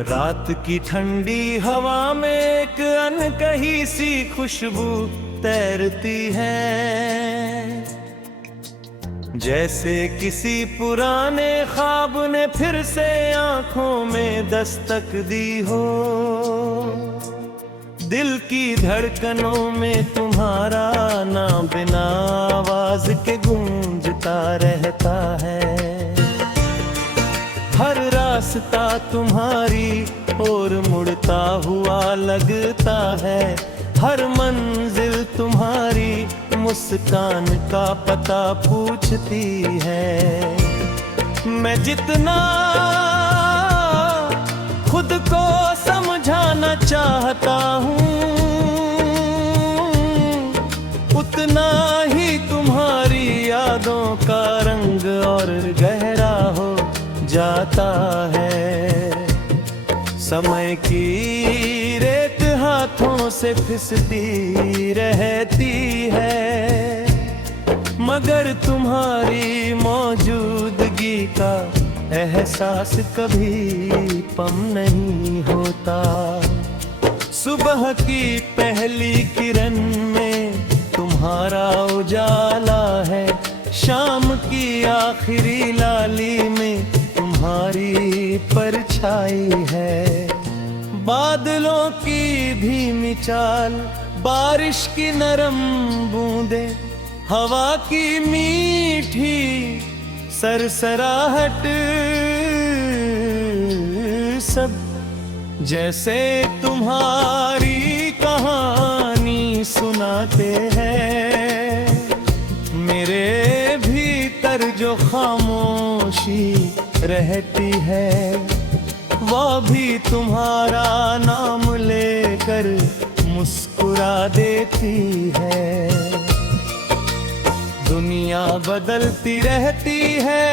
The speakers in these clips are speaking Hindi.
रात की ठंडी हवा में एक अनकही सी खुशबू तैरती है, जैसे किसी पुराने ख्वाब ने फिर से आंखों में दस्तक दी हो। दिल की धड़कनों में तुम्हारा नाम बिना आवाज के गूंजता रहता है। हर रास्ता तुम्हारी ओर मुड़ता हुआ लगता है, हर मंजिल तुम्हारी मुस्कान का पता पूछती है। मैं जितना खुद को समझाना चाहता हूँ, उतना ही तुम्हारी यादों का रंग और गहरा हो जाता है। समय की रेत हाथों से फिसलती रहती है, मगर तुम्हारी मौजूदगी का एहसास कभी कम नहीं होता। सुबह की पहली किरण में तुम्हारा उजाला है, शाम की आखिरी लाली में तुम्हारी परछाई है। बादलों की धीमी चाल, बारिश की नरम बूंदे, हवा की मीठी सरसराहट, सब जैसे तुम्हारी कहानी सुनाते हैं। मेरे भीतर जो खामोशी रहती है, वो भी तुम्हारा नाम लेकर मुस्कुरा देती है। दुनिया बदलती रहती है,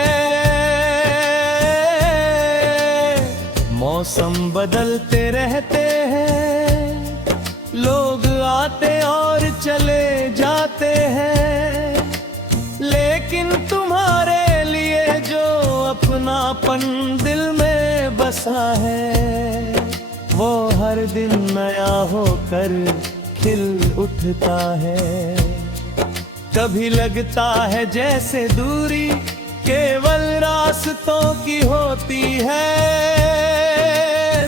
मौसम बदलते रहते हैं, लोग आते और चले जाते हैं, लेकिन तुम्हारे लिए जो अपनापन दिल में बसा है, वो हर दिन नया होकर खिल उठता है। कभी लगता है जैसे दूरी केवल रास्तों की होती है,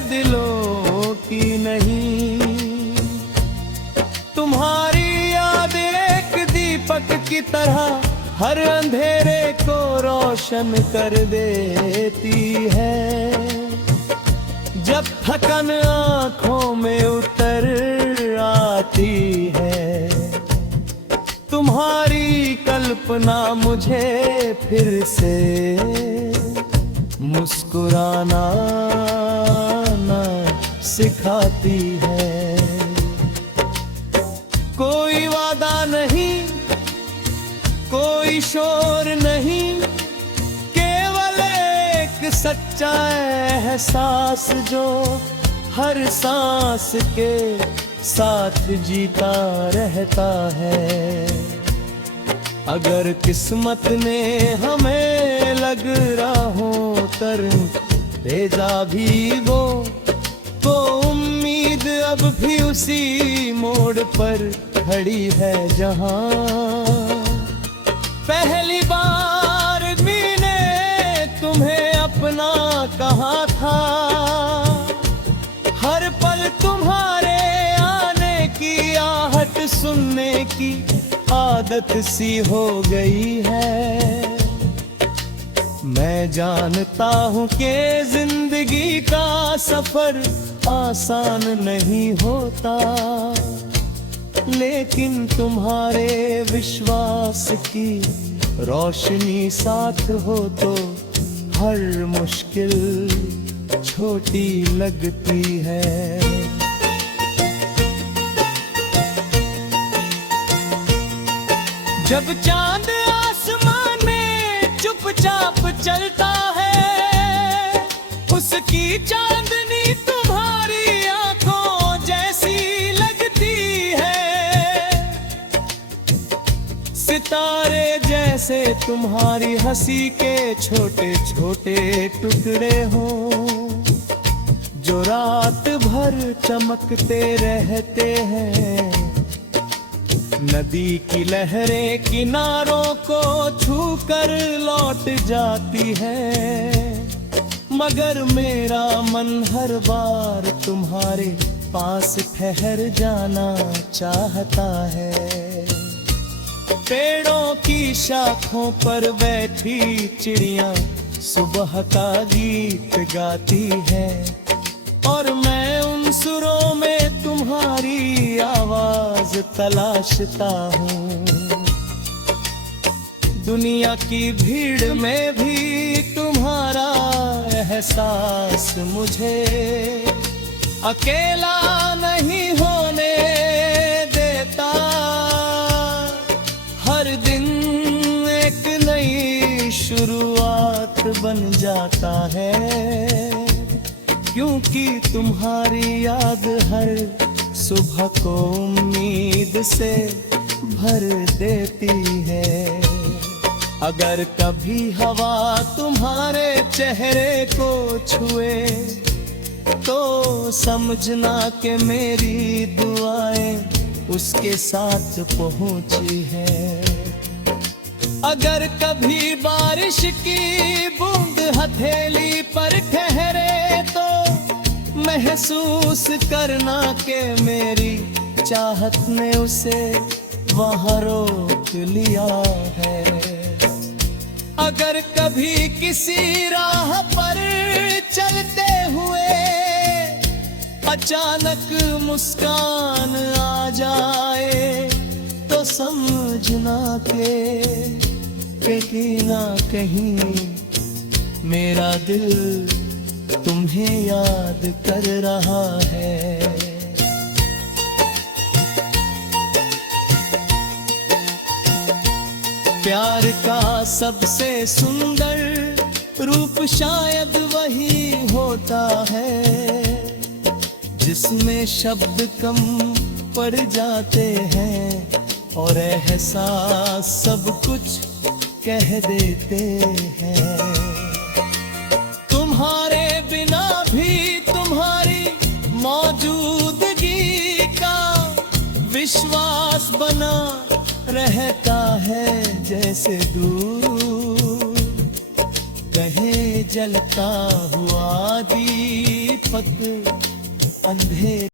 दिलों की नहीं। तुम्हारी याद एक दीपक की तरह हर अंधेरे को रोशन कर देती है। जब थकन आंखों में उतर आती है, तुम्हारी कल्पना मुझे फिर से मुस्कुराना सिखाती है। कोई वादा नहीं, कोई शोर नहीं, केवल एक सच्चा एहसास जो हर सांस के साथ जीता रहता है। अगर किस्मत ने हमें लग राहों तर भेजा भी वो, तो उम्मीद अब भी उसी मोड़ पर खड़ी है जहां पहली बार मैंने तुम्हें अपना कहा था। हर पल तुम्हारे आने की आहट सुनने की आदत सी हो गई है। मैं जानता हूँ कि जिंदगी का सफर आसान नहीं होता, लेकिन तुम्हारे विश्वास की रोशनी साथ हो तो हर मुश्किल छोटी लगती है। जब चांद आसमान में चुपचाप चलता है, उसकी चांदनी तुम्हारी आंखों जैसी लगती है। सितारे जैसे तुम्हारी हंसी के छोटे छोटे टुकड़े हों, जो रात भर चमकते रहते हैं। नदी की लहरें किनारों को छूकर लौट जाती है, मगर मेरा मन हर बार तुम्हारे पास ठहर जाना चाहता है। पेड़ों की शाखों पर बैठी चिड़िया सुबह का गीत गाती है, और मैं उन सुरों में तुम्हारी आवाज तलाशता हूँ। दुनिया की भीड़ में भी तुम्हारा एहसास मुझे अकेला नहीं होने देता। हर दिन एक नई शुरुआत बन जाता है, क्योंकि तुम्हारी याद हर सुबह को उम्मीद से भर देती है। अगर कभी हवा तुम्हारे चेहरे को छुए तो समझना कि मेरी दुआएं उसके साथ पहुंची है। अगर कभी बारिश की बूंद हथेली पर ठहरे तो महसूस करना कि मेरी चाहत ने उसे वहाँ रोक लिया है। अगर कभी किसी राह पर चलते हुए अचानक मुस्कान आ जाए तो समझना कि कहीं ना कहीं मेरा दिल तुम्हें याद कर रहा है। प्यार का सबसे सुंदर रूप शायद वही होता है जिसमें शब्द कम पड़ जाते हैं और एहसास सब कुछ कह देते हैं। तुम्हारे बिना भी तुम्हारी मौजूदगी का विश्वास बना रहता है, जैसे दूर कहीं जलता हुआ दीपक अंधेरे